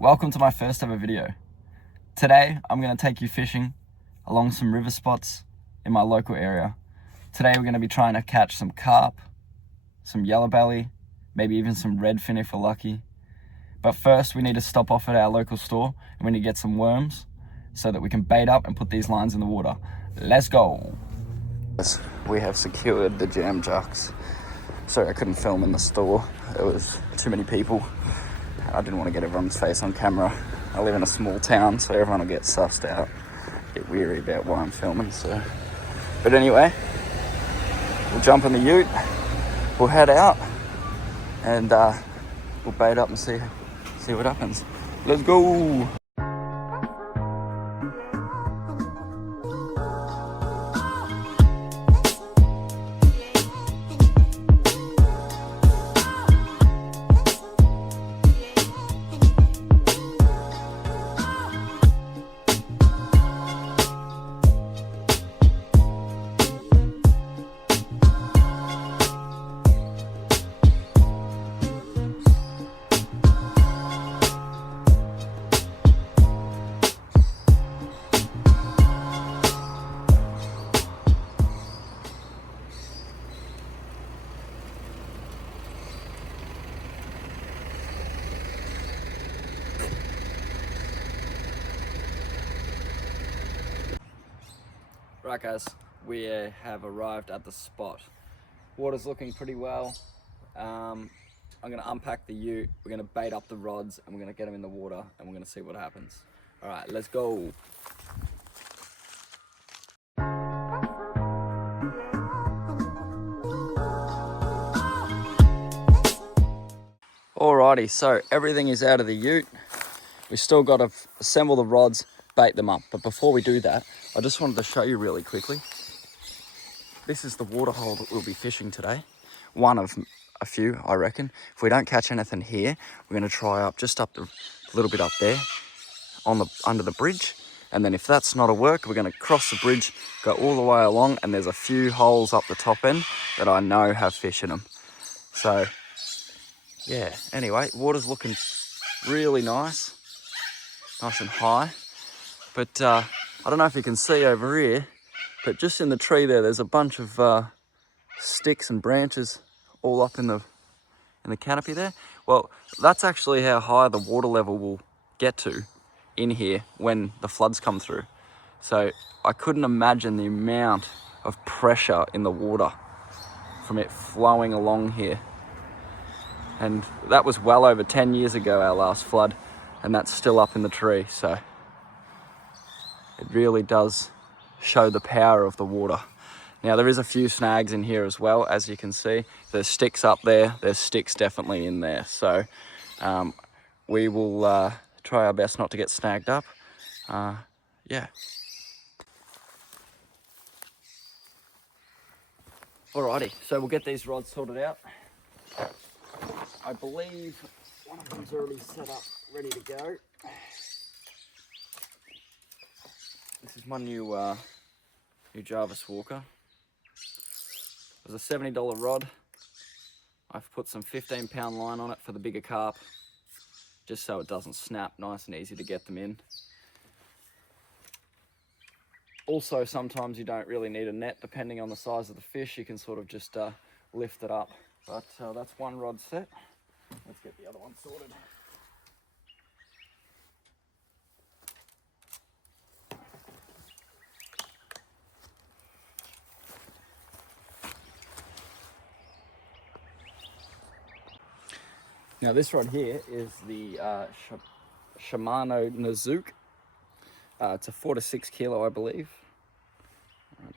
Welcome to my first ever video. Today I'm going to take you fishing along some river spots in my local area. Today we're going to be trying to catch some carp, some yellow belly, maybe even some redfin if we're lucky. But first we need to stop off at our local store and we need to get some worms so that we can bait up and put these lines in the water. Let's go! We have secured the jam jacks. Sorry I couldn't film in the store. There was too many people. I didn't want to get everyone's face on camera. I live in a small town, so everyone will get sussed out, get weary about why I'm filming. But anyway, we'll jump in the ute, we'll head out, and we'll bait up and see what happens. Let's go! Right guys, we have arrived at the spot. Water's looking pretty well. I'm going to unpack the ute, we're going to bait up the rods and we're going to get them in the water and we're going to see what happens. Alright, let's go! Alrighty, so everything is out of the ute. We still got to assemble the rods, bait them up. But before we do that, I just wanted to show you really quickly. This is the water hole that we'll be fishing today. One of a few, I reckon. If we don't catch anything here, we're going to try up just up a little bit up there under the bridge. And then if that's not a work, we're going to cross the bridge, go all the way along, and there's a few holes up the top end that I know have fish in them. So, yeah. Anyway, water's looking really nice and high. But I don't know if you can see over here, but just in the tree there's a bunch of sticks and branches all up in the canopy there. Well, that's actually how high the water level will get to in here when the floods come through. So I couldn't imagine the amount of pressure in the water from it flowing along here. And that was well over 10 years ago, our last flood, and that's still up in the tree. So it really does show the power of the water. Now there is a few snags in here as well, as you can see. There's sticks up there, there's sticks definitely in there. So we will try our best not to get snagged up. Yeah. Alrighty, so we'll get these rods sorted out. I believe one of them's already set up, ready to go. This is my new Jarvis Walker. It was a $70 rod. I've put some 15-pound line on it for the bigger carp, just so it doesn't snap, nice and easy to get them in. Also, sometimes you don't really need a net, depending on the size of the fish, you can sort of just lift it up. But that's one rod set. Let's get the other one sorted. Now this rod here is the Shimano Nazook. It's a 4 to 6 kilo, I believe.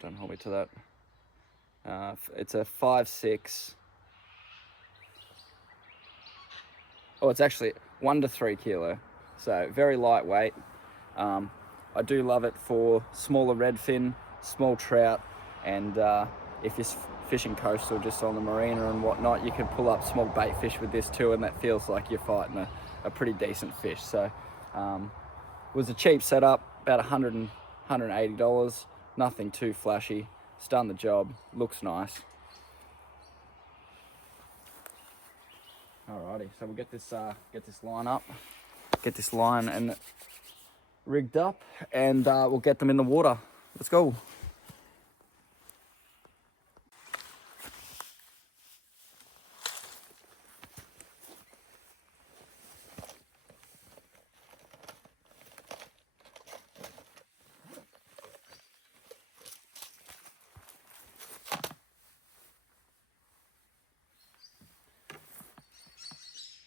Don't hold me to that. It's a 5.6. Oh, it's actually 1 to 3 kilo. So very lightweight. I do love it for smaller redfin, small trout, and if you're fishing coastal just on the marina and whatnot, you can pull up small bait fish with this too, and that feels like you're fighting a pretty decent fish. So it was a cheap setup, about $100 $180, nothing too flashy. It's done the job, looks nice. Alrighty, so we'll get this line up. get this line and rigged up, and we'll get them in the water. Let's go.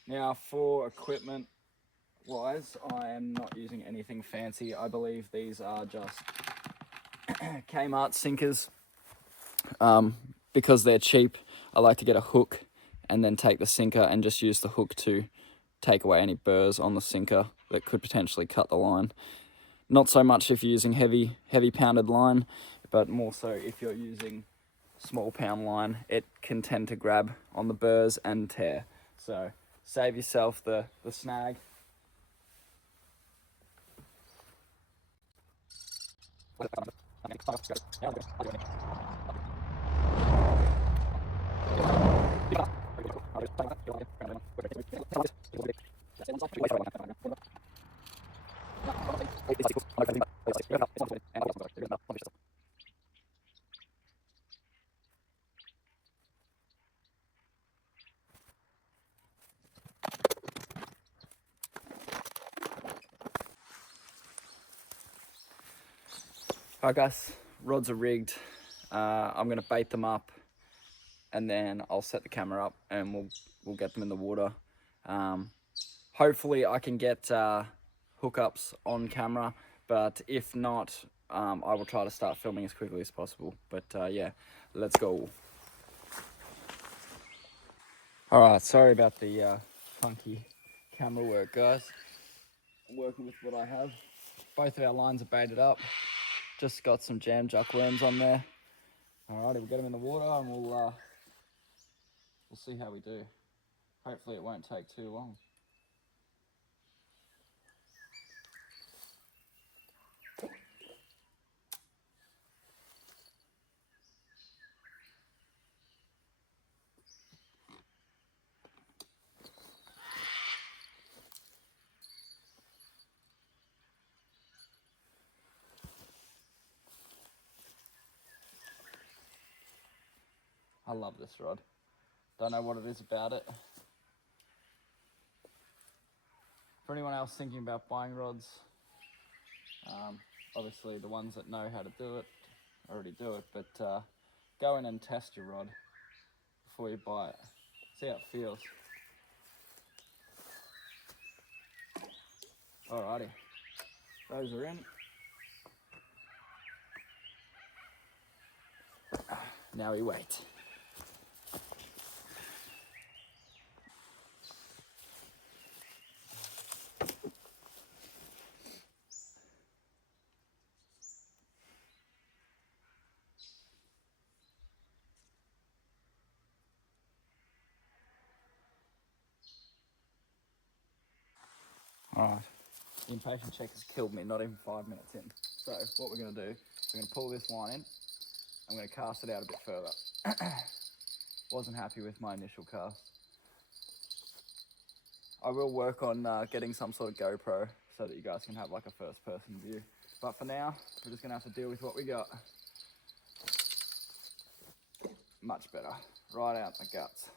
Now for equipment wise, I am not using anything fancy. I believe these are just Kmart sinkers. Because they're cheap, I like to get a hook and then take the sinker and just use the hook to take away any burrs on the sinker that could potentially cut the line. Not so much if you're using heavy pounded line, but more so if you're using small pound line, it can tend to grab on the burrs and tear. So save yourself the snag. Alright guys, rods are rigged. I'm gonna bait them up, and then I'll set the camera up and we'll get them in the water. Hopefully I can get hookups on camera, but if not, I will try to start filming as quickly as possible. But yeah, let's go. Alright, sorry about the funky camera work, guys. I'm working with what I have. Both of our lines are baited up. Just got some jam juck worms on there. Alrighty, we'll get them in the water and we'll see how we do. Hopefully it won't take too long. I love this rod. Don't know what it is about it. For anyone else thinking about buying rods, obviously the ones that know how to do it already do it, but go in and test your rod before you buy it. See how it feels. Alrighty, those are in. Now we wait. Alright, the impatient check has killed me, not even 5 minutes in. So what we're going to do, we're going to pull this line in. I'm going to cast it out a bit further. Wasn't happy with my initial cast. I will work on getting some sort of GoPro so that you guys can have like a first person view. But for now, we're just going to have to deal with what we got. Much better. Right out the guts.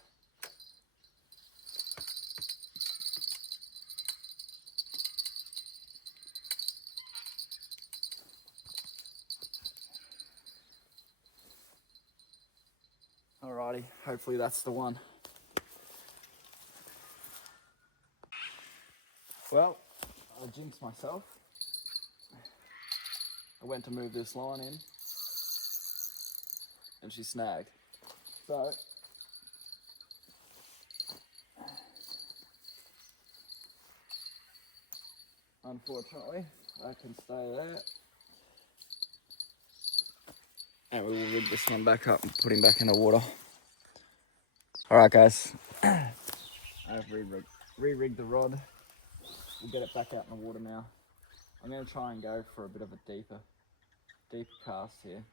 Alrighty, hopefully that's the one. Well, I jinxed myself. I went to move this line in and she snagged. So, unfortunately, that can stay there. And we will rig this one back up and put him back in the water. Alright guys, I've re-rigged the rod. We'll get it back out in the water now. I'm going to try and go for a bit of a deeper cast here.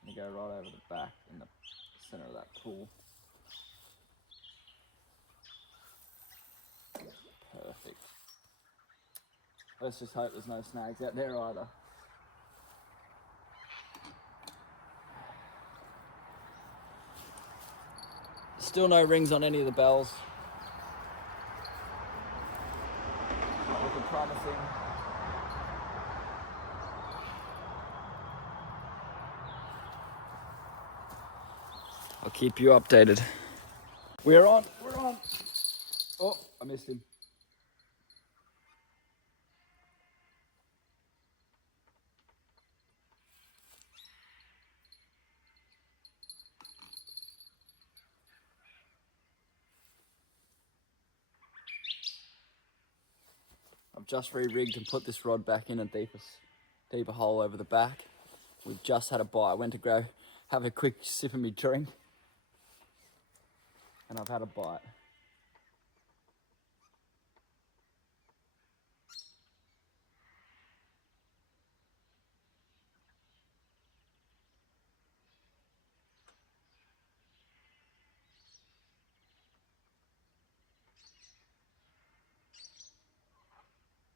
I'm going to go right over the back in the center of that pool. Perfect. Let's just hope there's no snags out there either. Still no rings on any of the bells. Looking promising. I'll keep you updated. We're on. Oh, I missed him. I've just re-rigged and put this rod back in a deeper hole over the back. We've just had a bite. I went to go have a quick sip of my drink and I've had a bite.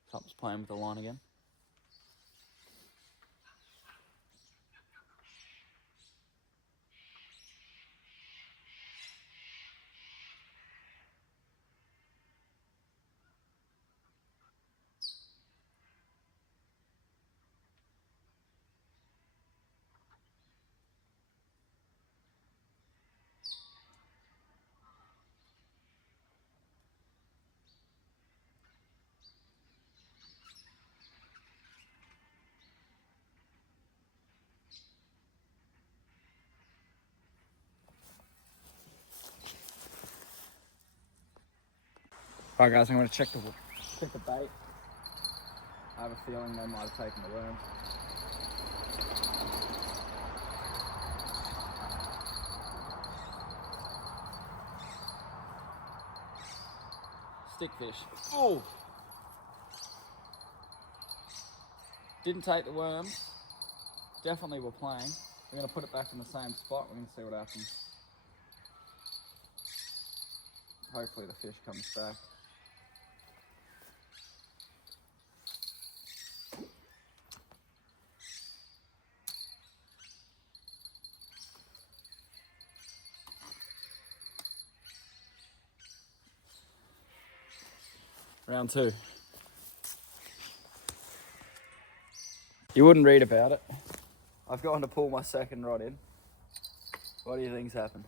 Something's playing with the line again. Alright guys, I'm going to check the bait. I have a feeling they might have taken the worm. Stickfish. Oh! Didn't take the worms. Definitely were playing. We're going to put it back in the same spot. We're going to see what happens. Hopefully the fish comes back. Round 2. You wouldn't read about it. I've gone to pull my second rod in. What do you think's happened?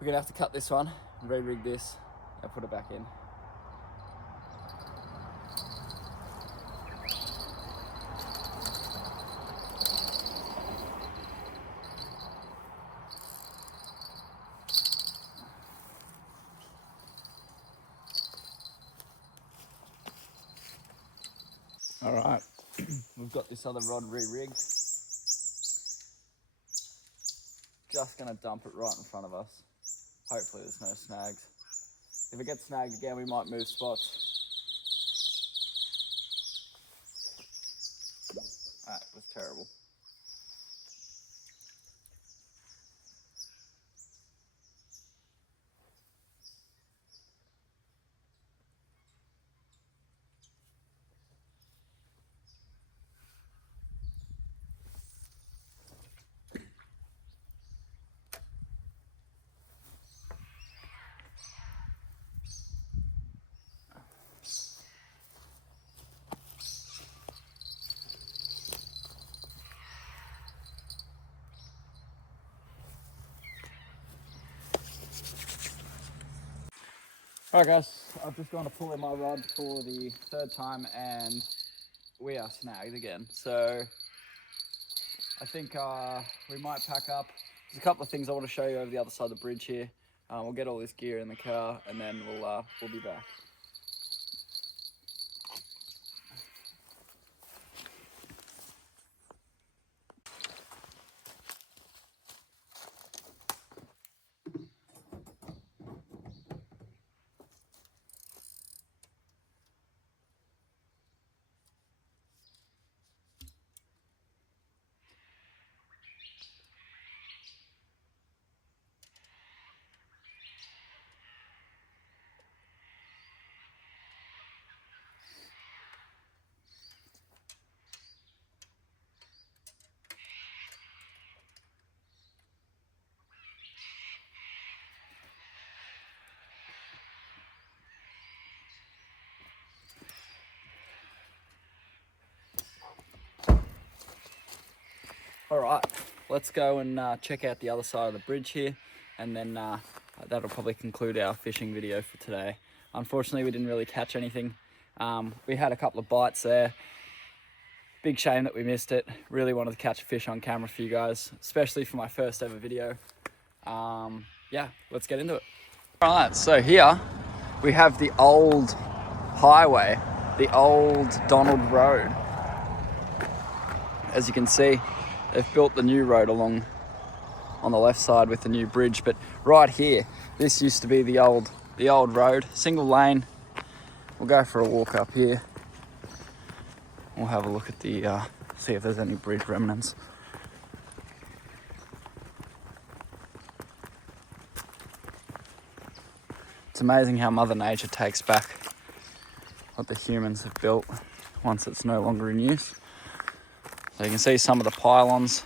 We're gonna have to cut this one, re-rig this, and put it back in. All right, we've got this other rod re-rigged. Just gonna dump it right in front of us. Hopefully there's no snags. If it gets snagged again, we might move spots. That was terrible. All right guys, I've just gone to pull in my rod for the 3rd time and we are snagged again. So I think we might pack up. There's a couple of things I want to show you over the other side of the bridge here. We'll get all this gear in the car and then we'll be back. right, let's go and check out the other side of the bridge here, and then that'll probably conclude our fishing video for today. Unfortunately, we didn't really catch anything. We had a couple of bites there. Big shame that we missed it. Really wanted to catch a fish on camera for you guys, especially for my first ever video. Yeah, let's get into it. All right, so here we have the old highway, the old Donald Road. As you can see, they've built the new road along on the left side with the new bridge, but right here, this used to be the old road, single lane. We'll go for a walk up here. We'll have a look at the, see if there's any bridge remnants. It's amazing how Mother Nature takes back what the humans have built once it's no longer in use. So you can see some of the pylons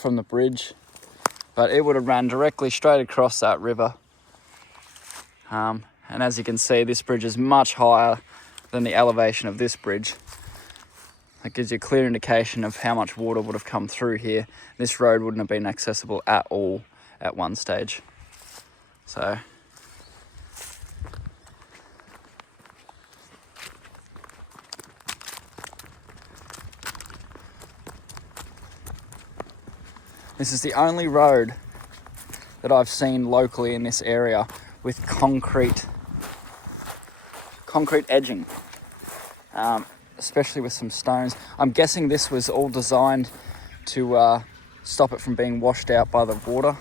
from the bridge, but it would have ran directly straight across that river. And as you can see, this bridge is much higher than the elevation of this bridge. That gives you a clear indication of how much water would have come through here. This road wouldn't have been accessible at all at one stage. So this is the only road that I've seen locally in this area with concrete edging, especially with some stones. I'm guessing this was all designed to stop it from being washed out by the water.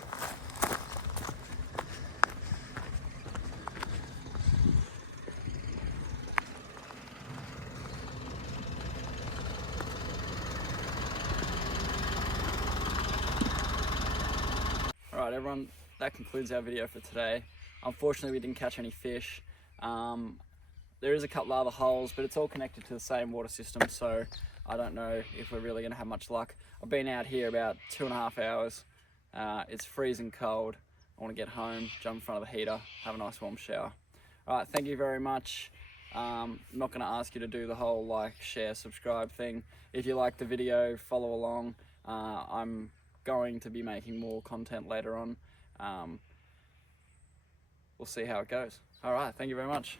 Alright everyone, that concludes our video for today. Unfortunately we didn't catch any fish. There is a couple other holes, but it's all connected to the same water system, so I don't know if we're really going to have much luck. I've been out here about 2.5 hours. It's freezing cold. I want to get home, jump in front of the heater, have a nice warm shower. Alright, thank you very much. I'm not going to ask you to do the whole like, share, subscribe thing. If you like the video, follow along. I'm going to be making more content later on. We'll see how it goes. Alright, thank you very much.